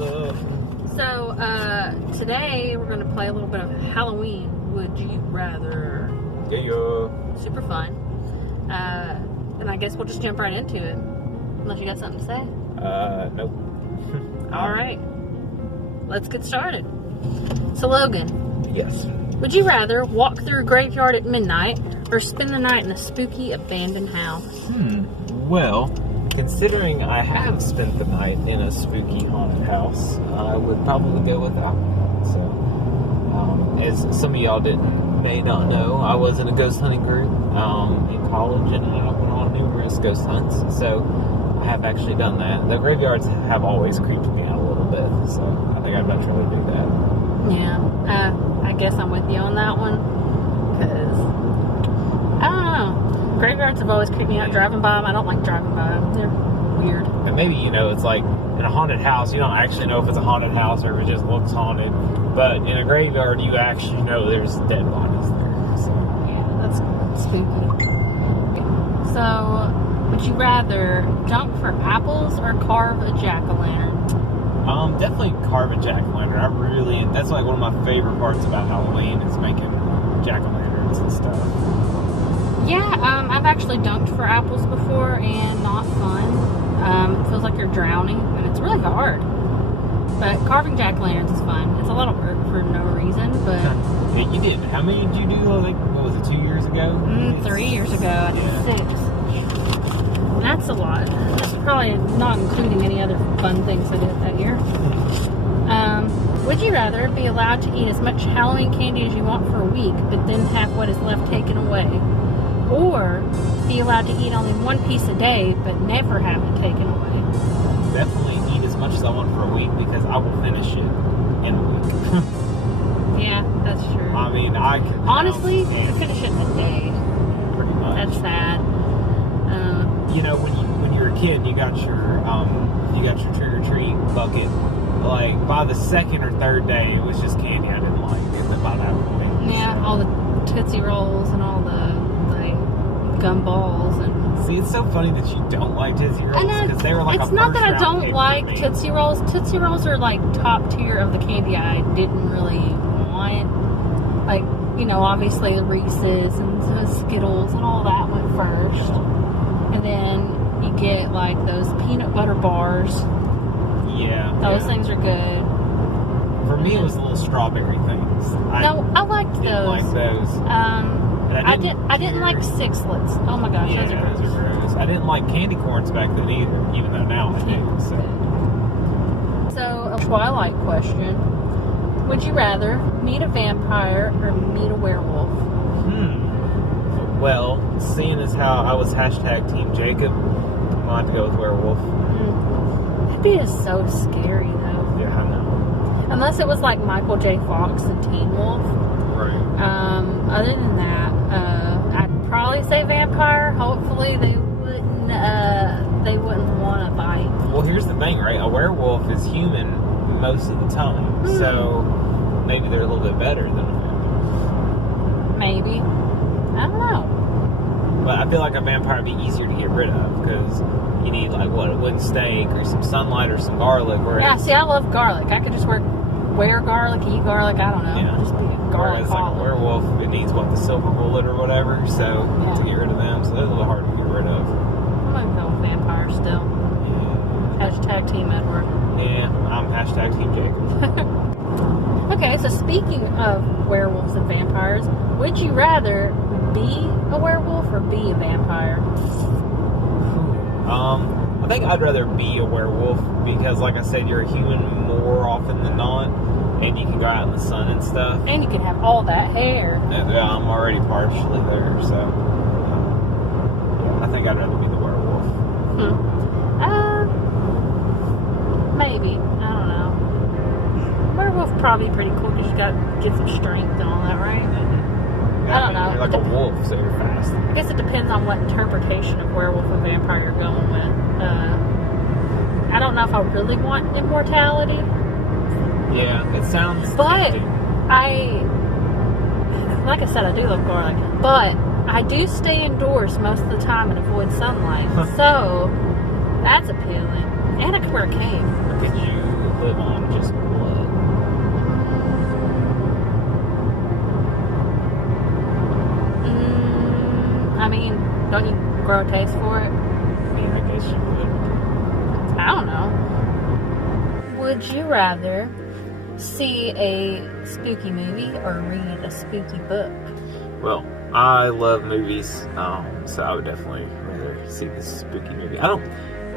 up? So, today we're going to play a little bit of Halloween Would You Rather. Yeah. Super fun. And I guess we'll just jump right into it. Unless you got something to say? Nope. Alright. Let's get started. So, Logan. Yes. Would you rather walk through a graveyard at midnight or spend the night in a spooky abandoned house? Well, considering I have spent the night in a spooky haunted house, I would probably go with that one. So, as some of y'all may not know, I was in a ghost hunting group in college, and I went on numerous ghost hunts. So, I have actually done that. The graveyards have always creeped me out a little bit, so I think I'd much rather do that. Yeah, I guess I'm with you on that one, because, I don't know, graveyards have always creeped me out driving by them. I don't like driving by them. They're weird. And maybe, it's like, in a haunted house, you don't actually know if it's a haunted house or if it just looks haunted, but in a graveyard, you actually know there's dead bodies there, so. Yeah, that's spooky. So, would you rather jump for apples or carve a jack-o'-lantern? Definitely carve a jack-o'-lantern. That's like one of my favorite parts about Halloween is making jack-o'-lanterns and stuff. Yeah, I've actually dunked for apples before and not fun. It feels like you're drowning and it's really hard. But carving jack-o'-lanterns is fun. It's a lot of work for no reason, but... Yeah, you did. How many did you do, like, what was it, 2 years ago? 3 years ago. I did 6. That's a lot. That's probably not including any other fun things I did that year. Would you rather be allowed to eat as much Halloween candy as you want for a week, but then have what is left taken away? Or be allowed to eat only one piece a day, but never have it taken away? Definitely eat as much as I want for a week, because I will finish it in a week. Yeah, that's true. I mean, I could... Honestly, you can finish it in a day. Pretty much. That's sad. When you were a kid, you got your trick or treat bucket. Like by the second or third day, it was just candy I didn't like. And by that point, yeah, all the Tootsie Rolls and all the gum balls and. See, it's so funny that you don't like Tootsie Rolls because they were like. It's not that I don't like Tootsie Rolls. Tootsie Rolls are like top tier of the candy I didn't really want. Like, obviously the Reese's and the Skittles and all that went first. And then you get like those peanut butter bars. Yeah. Those things are good. For me, it was the little strawberry things. I liked those. Didn't like those. I didn't like Sixlets. Oh my gosh, those are gross. I didn't like candy corns back then either, even though now I do. So, a Twilight question. Would you rather meet a vampire or meet a werewolf? Well, seeing as how I was #Team Jacob, I'm going to go with werewolf. That'd be just so scary, though. Yeah, I know. Unless it was like Michael J. Fox and Teen Wolf. Right. Other than that, I'd probably say vampire. Hopefully they wouldn't want to bite. Well, here's the thing, right? A werewolf is human most of the time, so maybe they're a little bit better than a vampire. Maybe. I don't know. But I feel like a vampire would be easier to get rid of because you need like a wooden stake or some sunlight or some garlic. Yeah, see, I love garlic. I could just wear garlic, eat garlic. I don't know. Yeah. Just be a garlic. Whereas like a werewolf, it needs the silver bullet or whatever. So to get rid of them, so they're a little hard to get rid of. I'm gonna go with vampire still. Yeah. #Team Edward. Yeah, I'm #Team Jacob. Okay, so speaking of werewolves and vampires, would you rather be a werewolf or be a vampire? I think I'd rather be a werewolf because, like I said, you're a human more often than not, and you can go out in the sun and stuff. And you can have all that hair. Yeah, I'm already partially there, so I think I'd rather be the werewolf. Maybe. I don't know. Werewolf probably pretty cool because you got to get some strength and all that, right? I don't know. You're like a wolf, so you're fast. I guess it depends on what interpretation of werewolf and vampire you're going with. I don't know if I really want immortality. Yeah, it sounds... But like I said, I do love garlic. But I do stay indoors most of the time and avoid sunlight. So, that's appealing. And I could wear a cape. Could you live on just blood? I mean, don't you grow a taste for it? Yeah, I guess you would. I don't know. Would you rather see a spooky movie or read a spooky book? Well, I love movies, so I would definitely rather see this spooky movie.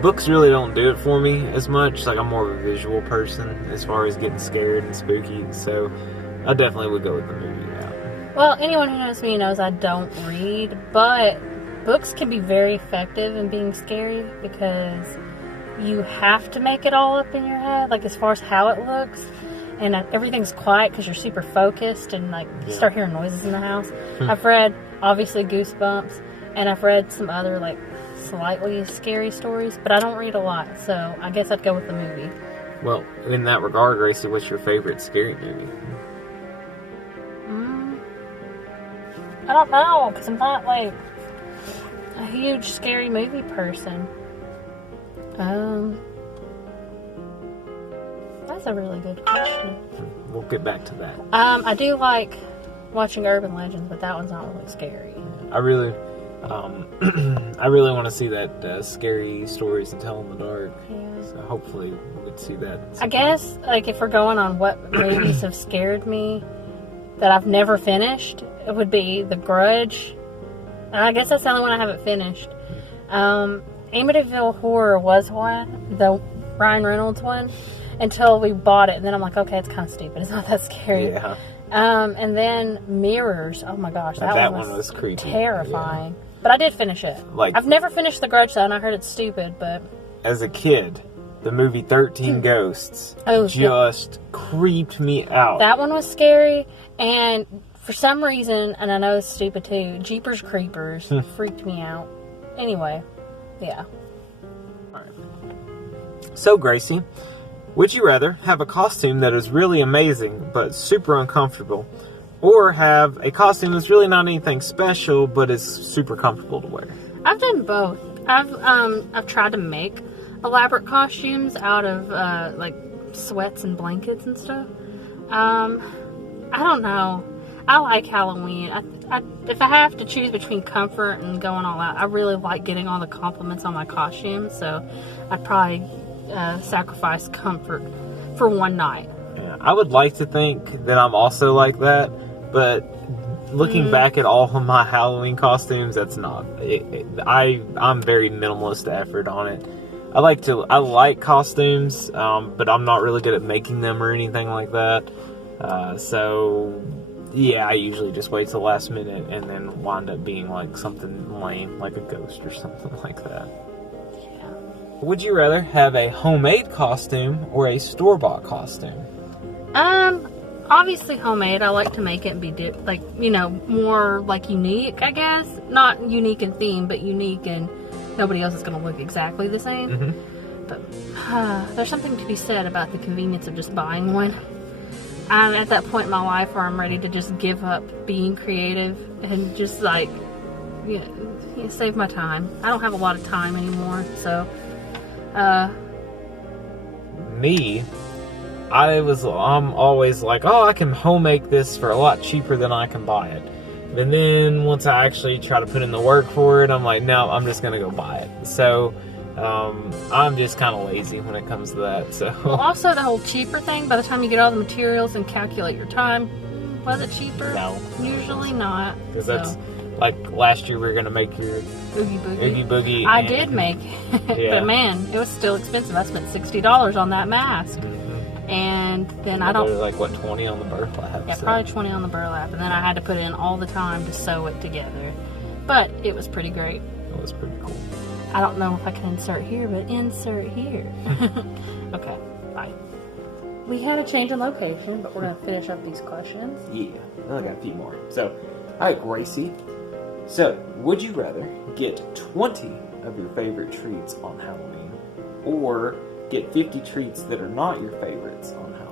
Books really don't do it for me as much. Like, I'm more of a visual person as far as getting scared and spooky, so I definitely would go with the movie now. Well, anyone who knows me knows I don't read, but books can be very effective in being scary because you have to make it all up in your head, like as far as how it looks, and everything's quiet because you're super focused and like you start hearing noises in the house. I've read, obviously, Goosebumps, and I've read some other like slightly scary stories, but I don't read a lot, so I guess I'd go with the movie. Well, in that regard, Gracie, what's your favorite scary movie? I don't know, because I'm not like a huge scary movie person. That's a really good question. We'll get back to that. I do like watching urban legends, but that one's not really scary. I really want to see that Scary Stories to Tell in the Dark. Yeah. So hopefully we could see that sometime. I guess, like, if we're going on what movies have scared me that I've never finished, it would be The Grudge. I guess that's the only one I haven't finished. Amityville Horror was one, the Ryan Reynolds one, until we bought it, and then I'm like, okay, it's kind of stupid. It's not that scary. Yeah. And then Mirrors. Oh my gosh, that one was creepy. terrifying. Yeah. But I did finish it. Like, I've never finished The Grudge, though, and I heard it's stupid, but... As a kid, the movie 13 Ghosts just creeped me out. That one was scary, and for some reason, and I know it's stupid too, Jeepers Creepers freaked me out. Anyway, yeah. All right. So, Gracie, would you rather have a costume that is really amazing but super uncomfortable, or have a costume that's really not anything special but is super comfortable to wear? I've done both. I've tried to make elaborate costumes out of like sweats and blankets and stuff. I don't know. I like Halloween. If I have to choose between comfort and going all out, I really like getting all the compliments on my costume, so I'd probably sacrifice comfort for one night. Yeah, I would like to think that I'm also like that, but looking back at all of my Halloween costumes, that's not. I'm very minimalist effort on it. I like costumes, but I'm not really good at making them or anything like that. So yeah, I usually just wait till the last minute and then wind up being like something lame, like a ghost or something like that. Yeah. Would you rather have a homemade costume or a store-bought costume? Obviously homemade. I like to make it and be more like unique, I guess. Not unique in theme, but unique and nobody else is going to look exactly the same. Mm-hmm. But there's something to be said about the convenience of just buying one. I'm at that point in my life where I'm ready to just give up being creative and just save my time. I don't have a lot of time anymore, so I'm always like, oh, I can home make this for a lot cheaper than I can buy it. And then once I actually try to put in the work for it, I'm like, no, I'm just gonna go buy it. So I'm just kind of lazy when it comes to that. So well, also the whole cheaper thing, by the time you get all the materials and calculate your time, was it cheaper? No. Usually not. Because that's like last year we were gonna make your Oogie Boogie. I did make it, yeah. But man, it was still expensive. I spent $60 on that mask. And then I don't... like, what, 20 on the burlap? Yeah, probably 20 on the burlap. And then I had to put in all the time to sew it together. But it was pretty great. It was pretty cool. I don't know if I can insert here, but insert here. Okay, bye. We had a change in location, but we're going to finish up these questions. Yeah, I only got a few more. So, hi, Gracie. So, would you rather get 20 of your favorite treats on Halloween, or get 50 treats that are not your favorites on Halloween?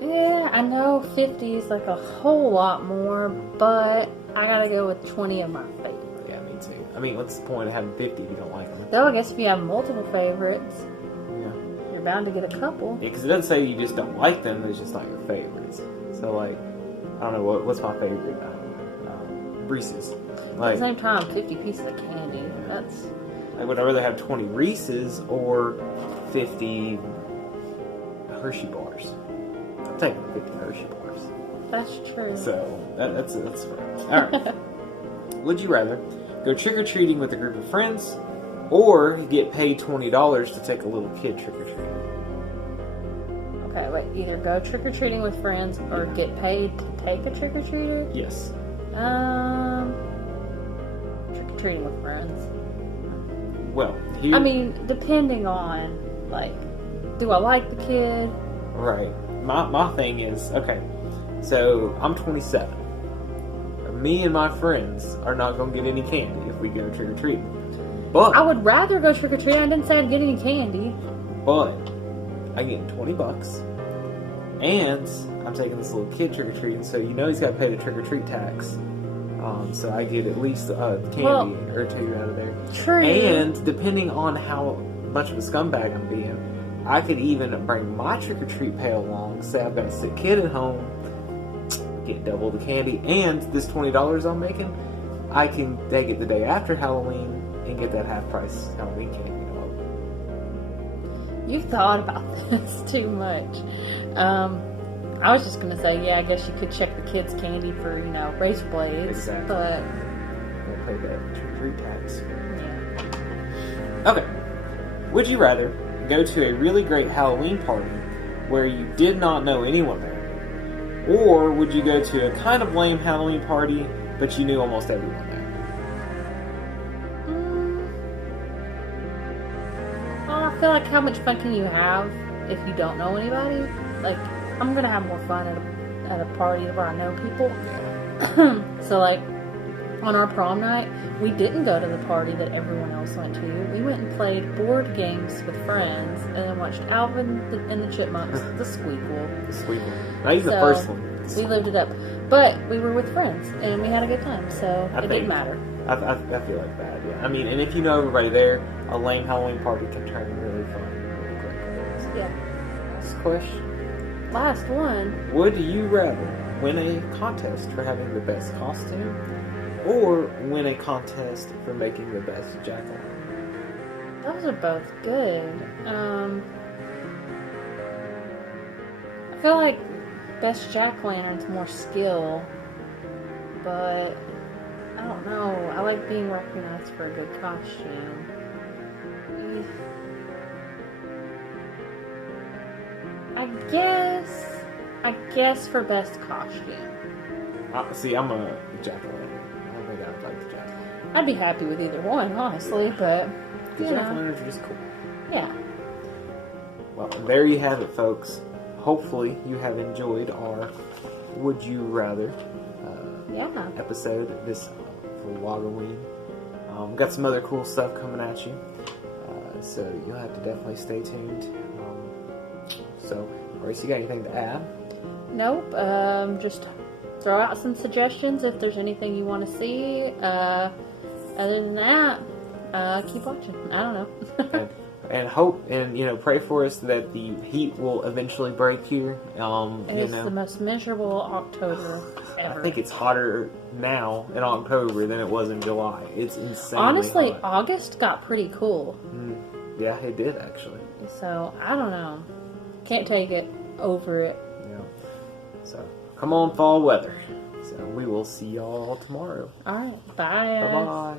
Yeah, I know 50 is like a whole lot more, but I gotta go with 20 of my favorites. Yeah, me too. I mean, what's the point of having 50 if you don't like them? Though I guess if you have multiple favorites, Yeah. you're bound to get a couple. Yeah, because it doesn't say you just don't like them, it's just not your favorites. So, like, I don't know, what's my favorite? Reese's. At Like, the same time, 50 pieces of candy. That's... like, would I rather have 20 Reese's or 50 Hershey bars? I'm taking the 50 Hershey bars. That's true. So, that's fair. Alright. Would you rather go trick-or-treating with a group of friends or get paid $20 to take a little kid trick-or-treating? Okay, wait. Either go trick-or-treating with friends or get paid to take a trick-or-treater? Yes. Trick-or-treating with friends. Well, here... I mean, depending on, like, do I like the kid? Right. My thing is, okay, so I'm 27. Me and my friends are not going to get any candy if we go trick-or-treating. But I would rather go trick-or-treating. I didn't say I'd get any candy. But I get $20, and I'm taking this little kid trick-or-treating, so you know he's got to pay the trick-or-treat tax. So I get at least a candy or two out of there. True. And depending on how much of a scumbag I'm being, I could even bring my trick-or-treat pail along. Say I've got a sick kid at home, get double the candy, and this $20 I'm making, I can take it the day after Halloween and get that half-price Halloween candy. You've thought about this too much. I was just gonna say, yeah, I guess you could check the kids' candy for, razor blades. Exactly. But We'll pay that trick-or-treat tax. yeah. Okay. Would you rather go to a really great Halloween party where you did not know anyone there? Or would you go to a kind of lame Halloween party, but you knew almost everyone there? Well, I feel like how much fun can you have if you don't know anybody? Like, I'm gonna have more fun at a party where I know people. So, like, on our prom night, we didn't go to the party that everyone else went to. We went and played board games with friends, and then watched Alvin and the Chipmunks, the Squeakquel. The sweet one. Not even the first one. We lived it up. But we were with friends, and we had a good time, so it didn't matter. I feel like that, yeah. I mean, and if you know everybody there, a lame Halloween party can turn really fun, really quick. Yeah. Last question. Last one. Would you rather win a contest for having the best costume or win a contest for making the best jack-o'-lantern? Those are both good. I feel like best jack-o'-lantern's more skill, but I don't know. I like being recognized for a good costume. I guess for best costume. See, I'm a jack-o'-lantern. I don't think I would like the jack-o'-lantern. I'd be happy with either one, honestly, but The jack-o'-lanterns are just cool. Yeah. Well, there you have it, folks. Hopefully you have enjoyed our Would You Rather episode this Vlogoween. Got some other cool stuff coming at you, so you'll have to definitely stay tuned. So, Grace, you got anything to add? Nope. Just throw out some suggestions if there's anything you want to see. Other than that, keep watching. I don't know. and hope and pray for us that the heat will eventually break here. It's the most miserable October ever. I think it's hotter now in October than it was in July. It's insane. Honestly, hot. August got pretty cool. Yeah, it did actually. So I don't know. Can't take it. Over it. Yeah. So come on, fall weather. So we will see y'all tomorrow. All right. Bye. Bye bye.